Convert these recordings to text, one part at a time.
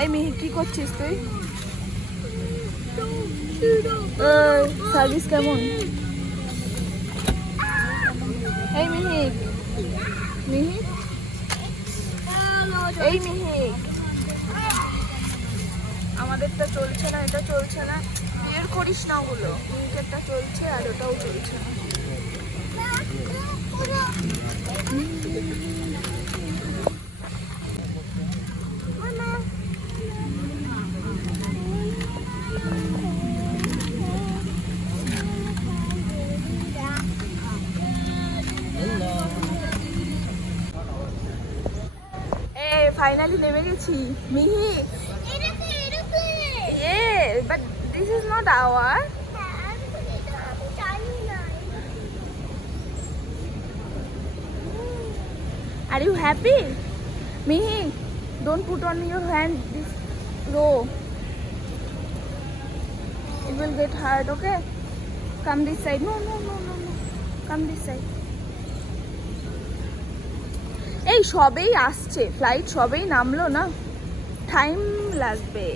এই মিহি কি করছিস তুই? সার্ভিস কেমন? এই মিহি মিহি এই মিহি আমাদেরটা চলছে না এটা চলছে না। বের করিস না ওগুলো। নিজেরটা চলছে আর ওটাও চলছে না এ ফাইনালি নেমে গেছি মিহি এ but this is not our are you happy Mihi don't put on your hand this row it will get hard okay come this side no no no no no come this side এই সবেই আসছে flight সবেই নামলো না। Time লাগবে।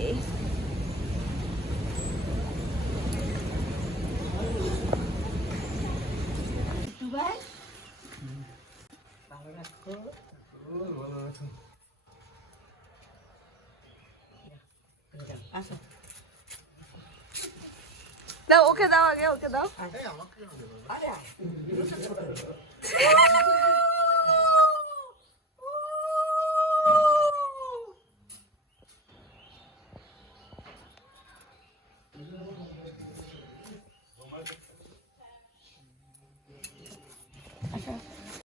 দাও ওকে দাও আগে ওকে দাও।